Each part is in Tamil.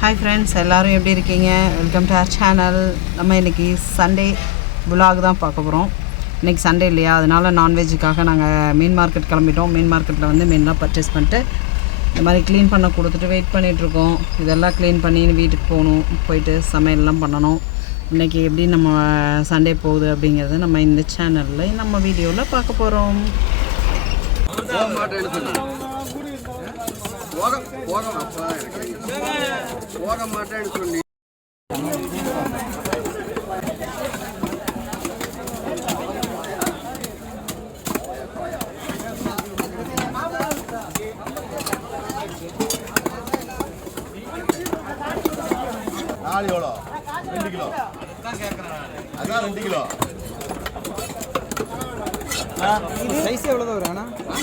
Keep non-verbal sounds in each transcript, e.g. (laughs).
ஹாய் ஃப்ரெண்ட்ஸ் எல்லோரும் எப்படி இருக்கீங்க? வெல்கம் டு அவர் சேனல் நம்ம இன்றைக்கி சண்டே விலாக் தான் பார்க்க போகிறோம் இன்றைக்கி சண்டே இல்லையா? அதனால் நான்வெஜ்ஜுக்காக நாங்கள் மீன் மார்க்கெட் கிளம்பிட்டோம். மீன் மார்க்கெட்டில் வந்து மீன்லாம் பர்ச்சேஸ் பண்ணிட்டு இந்த மாதிரி க்ளீன் பண்ண கொடுத்துட்டு வெயிட் பண்ணிகிட்ருக்கோம் இதெல்லாம் க்ளீன் பண்ணி வீட்டுக்கு போகணும். போயிட்டு சமையல்லாம் பண்ணணும். இன்றைக்கி எப்படி நம்ம சண்டே போகுது அப்படிங்கிறத நம்ம இந்த சேனலில் நம்ம வீடியோவில் பார்க்க போகிறோம் పోగం పోగం. పోగం మాట్లాడుకోండి.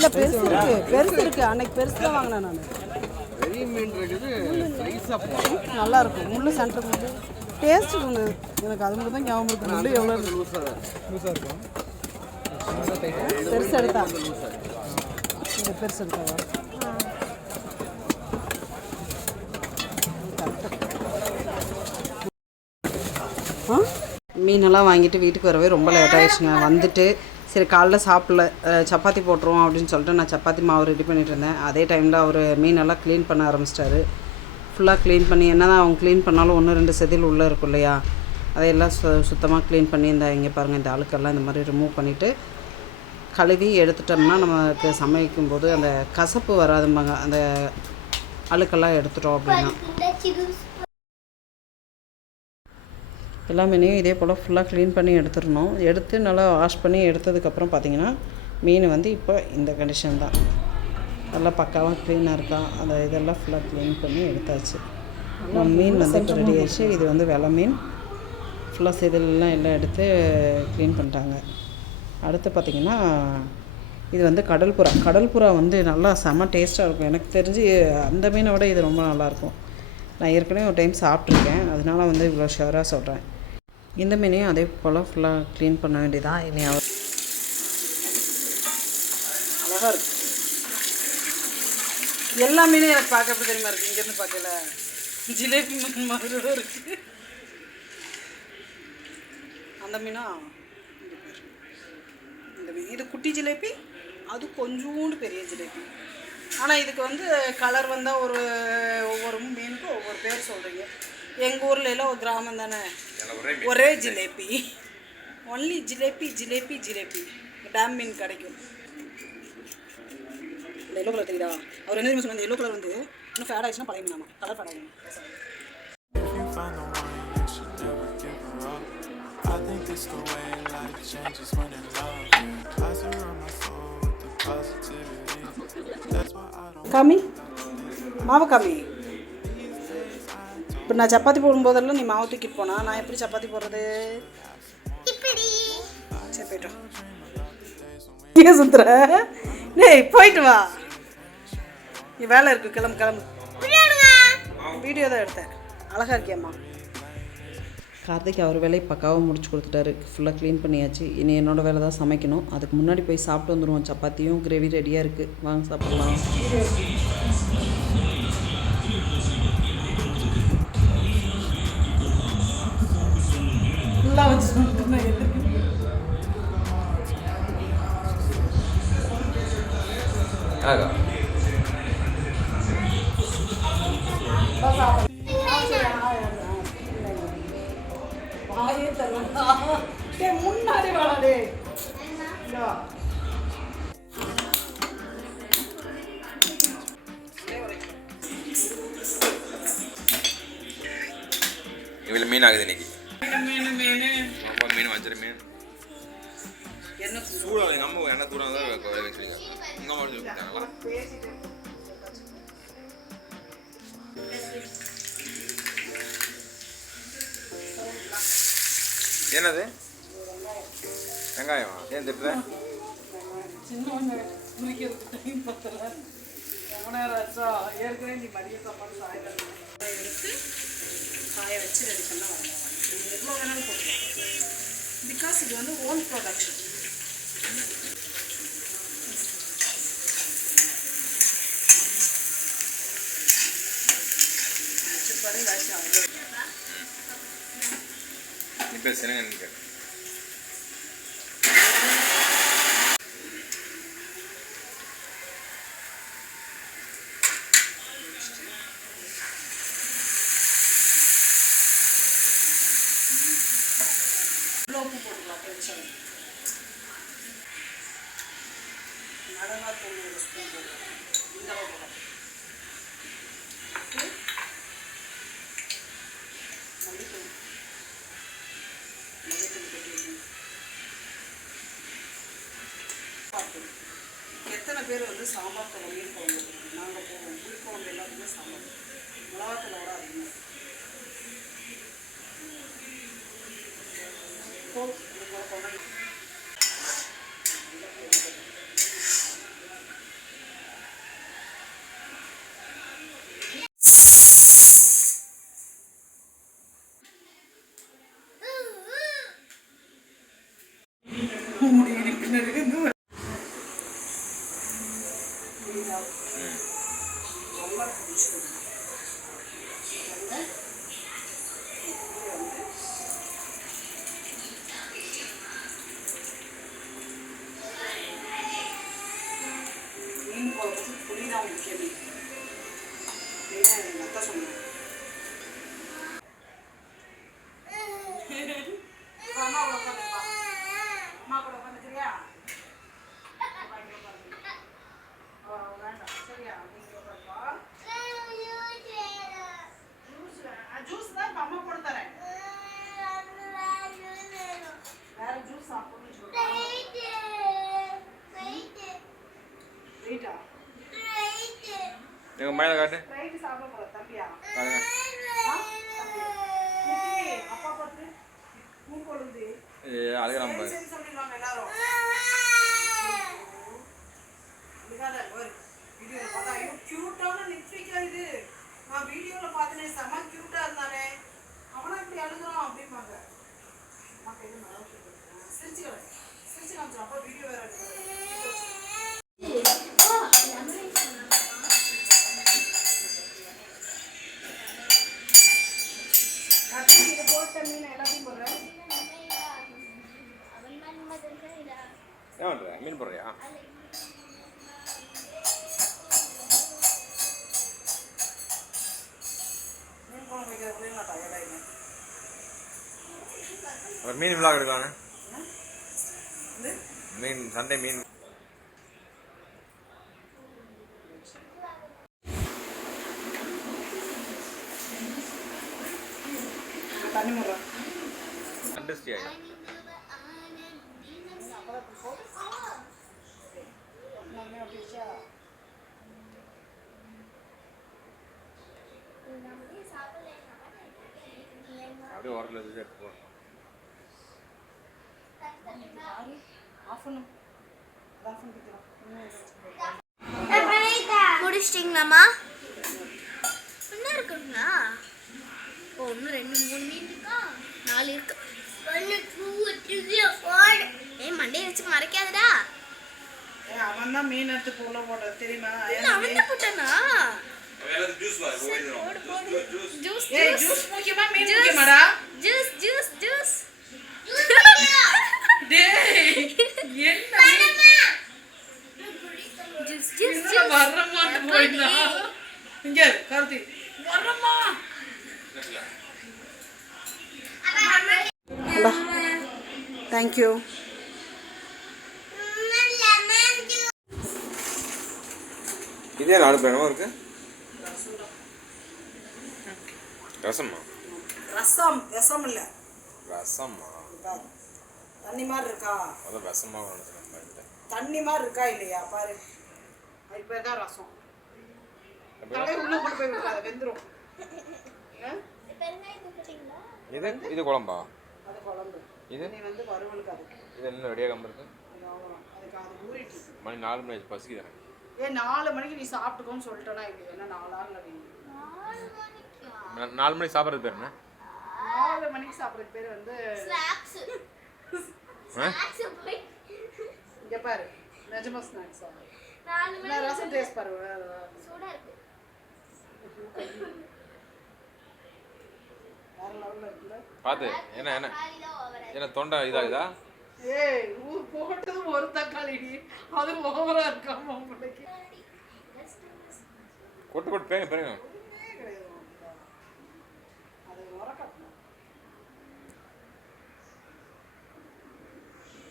இல்லை பெருசு இருக்குது பெருசு இருக்குது அன்னைக்கு பெருசு தான் வாங்கினேன் நான். நல்லா இருக்கும். முள்ளு சென்டர் முள்ளு. டேஸ்ட் ஒன்று எனக்கு அது மட்டும் தான் ஞாபகம் இருக்கு. முள்ளு எவ்வளோ இருக்கு? பெருசு எடுத்தா? இது பெருசு எடுத்தா வரும் மீனெல்லாம் வாங்கிட்டு வீட்டுக்கு வரவே ரொம்ப லேட் ஆயிடுச்சுங்க. வந்துட்டு சரி காலைல சாப்பிடல சப்பாத்தி போட்டுருவோம் அப்படின்னு சொல்லிட்டு நான் சப்பாத்தி மாவு ரெடி பண்ணிகிட்டு இருந்தேன். அதே டைமில் அவர் மீனெல்லாம் க்ளீன் பண்ண ஆரம்பிச்சிட்டாரு. ஃபுல்லாக க்ளீன் பண்ணி என்ன தான் அவங்க க்ளீன் பண்ணாலும் ஒன்று ரெண்டு செதில் உள்ளே இருக்கும் இல்லையா? அதையெல்லாம் சு சுத்தமாக க்ளீன் பண்ணி இந்த இங்கே பாருங்கள் இந்த அழுக்கெல்லாம் இந்த மாதிரி ரிமூவ் பண்ணிவிட்டு கழுவி எடுத்துட்டோம்னா நமக்கு சமைக்கும் போது அந்த கசப்பு வராதும்பாங்க. அந்த அழுக்கெல்லாம் எடுத்துட்டோம் அப்படின்னா. எல்லா மீனையும் இதே போல் ஃபுல்லாக க்ளீன் பண்ணி எடுத்துடணும். எடுத்து நல்லா வாஷ் பண்ணி எடுத்ததுக்கப்புறம் பார்த்தீங்கன்னா மீன் வந்து இப்போ இந்த கண்டிஷன் தான். நல்லா பக்காவாக க்ளீனாக இருக்கா? அந்த இதெல்லாம் ஃபுல்லாக க்ளீன் பண்ணி எடுத்தாச்சு. நம்ம மீன் வந்து இப்போ ரெடி ஆயிடுச்சு. இது வந்து வெலை மீன். ஃபுல்லாக செதிலெல்லாம் எல்லாம் எடுத்து க்ளீன் பண்ணிட்டாங்க. அடுத்து பார்த்திங்கன்னா இது வந்து கடல் புறா. கடல் புறா வந்து நல்லா செம்ம டேஸ்ட்டாக இருக்கும். எனக்கு தெரிஞ்சு அந்த மீனை விட இது ரொம்ப நல்லாயிருக்கும் நான் ஏற்கனவே ஒரு டைம் சாப்பிட்ருக்கேன் அதனால வந்து இவ்வளோ ஷுவராக சொல்கிறேன் இந்த மீனையும் அதே போல் ஃபுல்லாக க்ளீன் பண்ண வேண்டியதான் இனி அவர் அழகாக இருக்கு. எல்லா மீனும் எனக்கு பார்க்க எப்படி தெரியுமா இருக்குது இங்கேருந்து பார்க்கல. ஜிலேபி மீன் மாதிரி தான் இருக்குது அந்த மீனா? இந்த மீன். இது குட்டி ஜிலேபி அது கொஞ்சோண்டு பெரிய ஜிலேபி. ஆனால் இதுக்கு வந்து கலர் வந்தால் ஒரு ஒவ்வொரு மீனுக்கும் ஒவ்வொரு பேர் சொல்கிறீங்க எங்கள் ஊரில் எல்லாம் ஒரு கிராமம் தானே ஒரே ஜிலேபி ஒன்லி ஜிலேபி ஜிலேபி ஜிலேபி டேம் மீன் கிடைக்கும் இந்த எல்லோ கலர் தெரியுதா அவர் என்ன சொன்னாங்க இந்த எல்லோ கலர் வந்து இன்னும் ஃபேட் ஆயிடுச்சுன்னா பழைய மீனாமா கலர் ஃபேட் ஆகும். I think it's the way life changes when in love. Yeah. I surround my soul with the positivity. That's why I don't காமி மாவு காமி இப்போ நான் சப்பாத்தி போடும்போதெல்லாம் நீ மாவு தூக்கிட்டு போனா? நான் எப்படி சப்பாத்தி போடுறது? சரி போயிட்டோம் ஏன் டேய் போயிட்டு வா. நீ வேலை இருக்கு கிளம்பு கிளம்பு. வீடியோ தான் எடுத்தேன். அழகா இருக்கியம்மா. கார்த்திக் அவர் வேலையை பக்காவாக முடிச்சு கொடுத்துட்டாரு. ஃபுல்லாக க்ளீன் பண்ணியாச்சு. இனி என்னோட வேலை தான் சமைக்கணும். அதுக்கு முன்னாடி போய் சாப்பிட்டு வந்துடுவோம் சப்பாத்தியும் கிரேவி ரெடியாக இருக்குது வாங்க சாப்பிடலாம். ஃபுல்லாக வச்சு தரலடா. டேய், முன்னாடி வாடா டேய். இங்க வா. இதில் மீன் ஆகுது இன்னைக்கு மீனு, மீனு. ரொம்ப மீன் வச்சிரு மீன் சூடாக எங்கள் அம்மா என்ன சூடாக தான் வேக வச்சிருக்காங்க எங்கள் அம்மா சொல்லி கொடுத்தாங்களா என்னது? வெங்காயமா? ஏன் திட்டுற? ஏற்கனவே நீ மதிய சாப்பாடு சாயந்தரம். எடுத்து காய வச்சு ரெடி பண்ண வரலாம் எவ்வளோ வேணாலும் போடலாம் பிகாஸ் இது வந்து ஓன் ப்ரொடக்ஷன் பண்ணி வேஷம் நீ பேர் சினங்கன்னு கேட்டு இவ்வளோ உப்பு போட்டுக்கலாம் டென்ஷன் மிளகா தூள் ஒரு ஸ்பூன் போட்டுக்கலாம் இந்த அளவு போடலாம் உப்பு, மல்லித்தூள் மல்லித்தூள் கொட்டிடணும் சாப்பிட்டு எத்தனை பேர் வந்து சாம்பார் தூள் மீன் குழம்பு நாங்கள் போவோம் புளி எல்லாத்துக்குமே சாம்பார். மிளகாத்தூளோட அதிகமாக மீன் குழம்புக்கு புளி தான் முக்கியமே மெயினாக எங்கள் அத்தை சொன்னாங்க இப்ப அம்மா கூட உட்காந்துப்பா அம்மா கூட உட்காந்துக்கிறியா வேண்டாம் சரியா நீங்கள் உட்காருப்பா ஜூஸ் ஜூஸ் தான் இப்போ அம்மா போட்டு தரேன் வேற ஜூஸ் சாப்பிடணும்னு சொல்லுவாங்க வெயிட்டா எங்கள் மேலே காட்டு. ரைட்டு சாப்பிட போகிற தம்பியா? பாருங்க. அப்பா பார்த்து மூக்கொழுந்து ஏ அழுகிறான் பாரு. சரி சொல்லிடுவாங்க எல்லாரும். இதுக்காக ஒரு வீடியோவில் பார்த்தா ஐயோ க்யூட்டான நித்விகா இது. நான் வீடியோவில் பார்த்தனே செம்ம க்யூட்டாக இருந்தானே. அவனா இப்படி அழுகுறான் அப்படிம்பாங்க. அம்மா கையில் நல்லா சிரிச்சுக்கிறேன் சிரிச்சு காமிச்சிடும் அப்போ ஒரு மீன் விழா எடுக்கலாண்ணே மீன் சண்டே மீன். அண்டர்ஸ்டி ஆகிடும் அப்படியே ஓரத்தில் எடுத்து போடணும் முடிச்சிட்டிங்களாம்மா என்ன இருக்குங்களா ஓ இன்னும் ரெண்டு மூணு மீன் இருக்கா? நாலு இருக்கு. ஒன்று டூ த்ரீ ஃபோர் ஏ மண்டையை வச்சு மறைக்காதடா ஏ அவன் தான் மீன் எடுத்து போல போட தெரியுமா அவன் தான் போட்டானா ஜூஸ் ஜூஸ் ஏய் ஜூஸ் முக்கியமா மீன் முக்கியமாடா ஜூஸ் ஜூஸ் ஜூஸ் டேய் என்ன ஜூஸ் ஜூஸ் இன்னும் வர மாட்டேன் போயிட்டா இங்க இரு, கார்த்தி வரமா ஹலோ தேங்க்யூ இதே நாலு பேர் என்னமோ இருக்கு? ரசமா? ரசம் ரசம்? இல்லை ரசமா தண்ணி மாதிரி இருக்கா? அதான் நினச்சேன் தண்ணி மாதிரி இருக்கா இல்லையா? பாரு. அது பேர் தான் ரசம். தலையை உள்ள கொண்டு போய் விடாத வெந்துரும்? இது இது குழம்பா? அது குழம்பு. இது? நீ வந்து வறுவலுக்கு அதுக்கு. இது என்ன ரெடியாக கம்பு இருக்கு அதுக்கு அது ஊறிட்டு. மணி நாலு மணி ஆச்சு பசிக்குது எனக்கு. ஏ நாலு மணிக்கு நீ சாப்பிட்டுக்கோன்னு சொல்லிட்டேனா இல்லையா என்ன நாலு ஆறுல நீ? நா- நாலு மணிக்கு சாப்பிட்றது பேர் என்ன? நாலு மணிக்கு சாப்பிட்றது பேர் வந்து ஆ? இங்க பாரு நிஜமா ஸ்நாக்ஸ் நாலு நான் ரசம் டேஸ்ட் பாரு சூடா இருக்கு. பார்த்து என்ன என்ன? என்ன தொண்டை இதாகுதா ஏய் ஊ போட்டது ஒரு தக்காளி அது ஓவரா இருக்காம உங்களுக்கு கொட்டு கொட்டு பேங்க பேங்க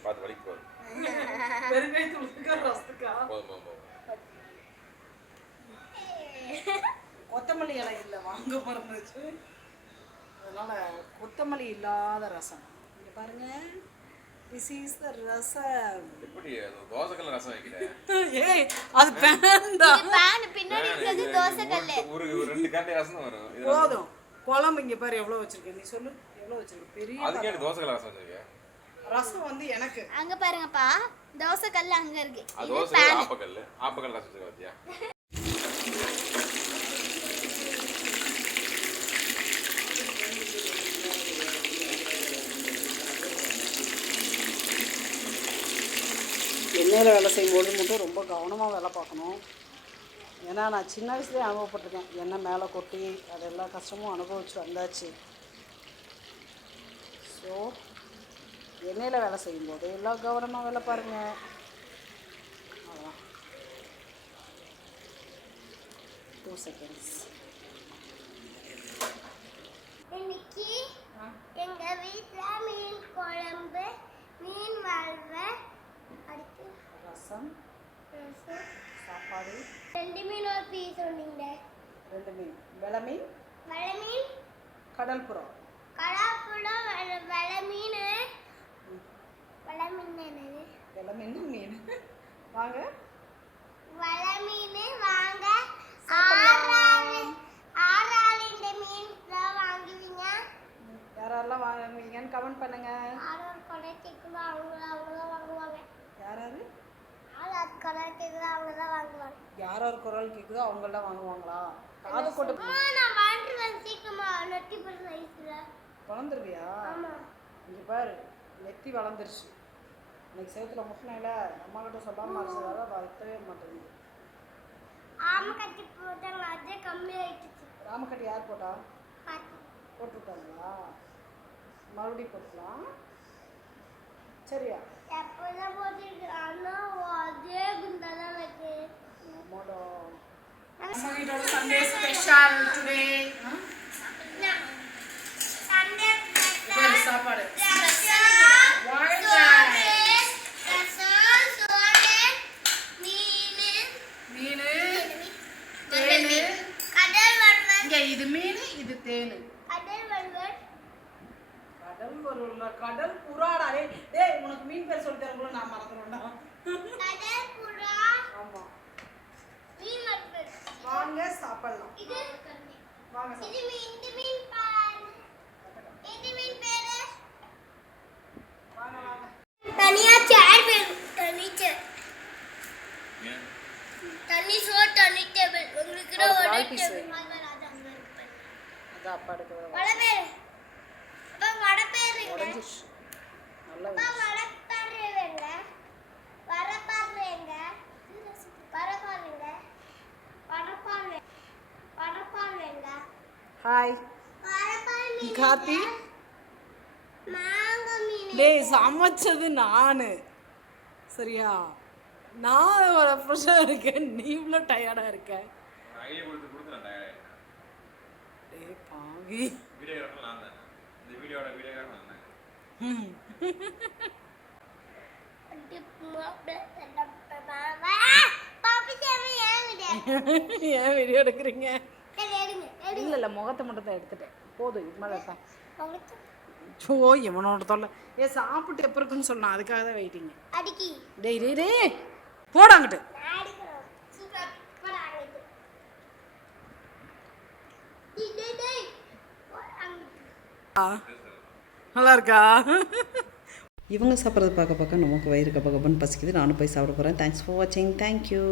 பார்த்து வலிக்கு போதும் பெருங்காயத்தூளுக்கா ரசத்துக்கா? போதும் போதும் போதும். கொத்தமல்லி இலை இல்லை வாங்க மறந்துச்சு. அதனால கொத்தமல்லி இல்லாத ரசம். இங்க பாருங்க. This is the rasam. எப்படி அது தோசைக்கல்ல ரசம் (laughs) ஏய் அது பேன் பின்னாடி இருக்கிறது தோசை கல்லு ஒரு ரெண்டு கரண்டி ரசம் தான் வரும். இது போதும். குழம்பு இங்க பாரு எவ்வளவு வச்சிருக்கேன். நீ சொல்லு எவ்வளவு வச்சிருக்க பெரிய அதுக்கே எனக்கு தோசைக்கல்ல ரசம் வந்து எனக்கு. அங்க பாருங்கப்பா தோசை கல்லு அங்க இருக்கு. அது தோசை பேன் ஆப்பக்கல் ஆப்பக்கல் ரசம் வச்சிருக்க (laughs) எண்ணெயில் வேலை செய்யும்போது மட்டும் ரொம்ப கவனமாக வேலை பார்க்கணும். ஏன்னா நான் சின்ன வயசுலேயே அனுபவப்பட்டிருக்கேன். என்ன மேலே கொட்டி அது எல்லா கஷ்டமும் அனுபவிச்சு வந்தாச்சு. ஸோ எண்ணெயில் வேலை செய்யும்போது எல்லாம் கவனமாக வேலை பாருங்கள் அதான் டூ செகண்ட்ஸ் இன்னைக்கு எங்க மீன் குழம்பு மீன் வாழ்வை அடுத்து ரசம். சாப்பாடு. ரெண்டு மீன் ஒரு பீஸ் சொன்னீங்க. ரெண்டு மீன். வெலை மீன் வலை மீன். கடல் புறா. கலாப்புடம் வலை மீன். வலை மீன் என்னது? வெலை மீன் மீன். வாங்க. வலை மீன் வாங்க ஆறாறு ஆறாறு இந்த மீன் தான் வாங்குவீங்க யாரெல்லாம் வாங்குவீங்கன்னு கமெண்ட் பண்ணுங்கள் ஆறாறு குறைச்சிக்குள்ள அவங்க அவங்க தான் வாங்குவாங்க யார் யார் ஆறாறு குறைச்சிக்குள்ள அவங்க தான் வாங்குவாங்க யார் கேட்குதோ அவங்களாம் வாங்குவாங்களா? காது கொட்டு நான் வாங்கிட்டு சீக்கிரமா போடுற சைஸ்ல வளர்ந்துருவியா ஆமா. இங்கே பாரு நெத்தி வளர்ந்துருச்சு. இன்னைக்கு சேத்துல முட்டினால அம்மா கிட்ட சொல்லாமல் அரைச்சதால வளர்த்தவே மாட்டேங்குது. ஆமை கட்டி போட்டாங்க அதே கம்மி ஆயிடுச்சு. ராமக்கட்டி யார் போட்டா? பாத்தி போட்டு. விட்டாங்களா மறுபடியும் போட்டுக்கலாம். சரியா? எப்பதான் போட்டிருக்கு. ஆனா அதே குண்டாதான் இருக்கு அம்மாடா சாப்பாடு மீன் தேன் இங்கே இது மீன் இது தேன் கடல் வரும்ல கடல் புறாடா டேய் டேய் உனக்கு மீன் பேர் சொல்லி தரக்குள்ள நான் மறந்துடுவேன்டா ஆமாம் வாங்க சாப்பிடலாம் வாங்க சாப்பிடலாம் வாங்க வாங்க தனியா சேர் வேணும் தனி சேர் தனி சோறு தனி டேபிள் உங்களுக்கு ஒரு ஒரு வாய் piece டேபிள் அதான் அப்பா எடுக்க வடை பேரு அப்பா வடை பேருங்க உடஞ்சிருச்சு நல்லா அப்பா வடை பாருங்க வர பாருங்க வர பாருங்க வர பாருங்க வர பாருங்க ஹாய் வர பாருங்க கார்த்தி? மாங்க மீன். டேய் சமைச்சது நான். சரியா? நான் ஒரு ஃப்ரெஷ்ஷாக இருக்கேன். நீ இவ்வளோ டயர்டாக இருக்க? ஐடியா கொடுத்து கொடுத்துறேன் டேய் பாவி. ஏன் வீடியோ எடுக்கிறீங்க? இல்லை இல்லை முகத்தை மட்டும் தான் எடுத்துட்டேன். போதும் இது மேலே தான். உங்களுக்கு சோ இவனோட தொல்லை. ஏ சாப்பிட்டு எப்போ இருக்குன்னு சொன்னான். அதுக்காக தான் வெயிட்டிங்க அடிக்கி. டேய் டேய் டேய். போடாங்கிட்டு நல்லா இருக்கா? இவங்க சாப்பிட்றது பார்க்க பார்க்க நமக்கு வயிறு கப்ப கப்பன்னு பசிக்குது. நானும் போய் சாப்பிட போகிறேன் தேங்க்ஸ் ஃபார் வாட்சிங் தேங்க்யூ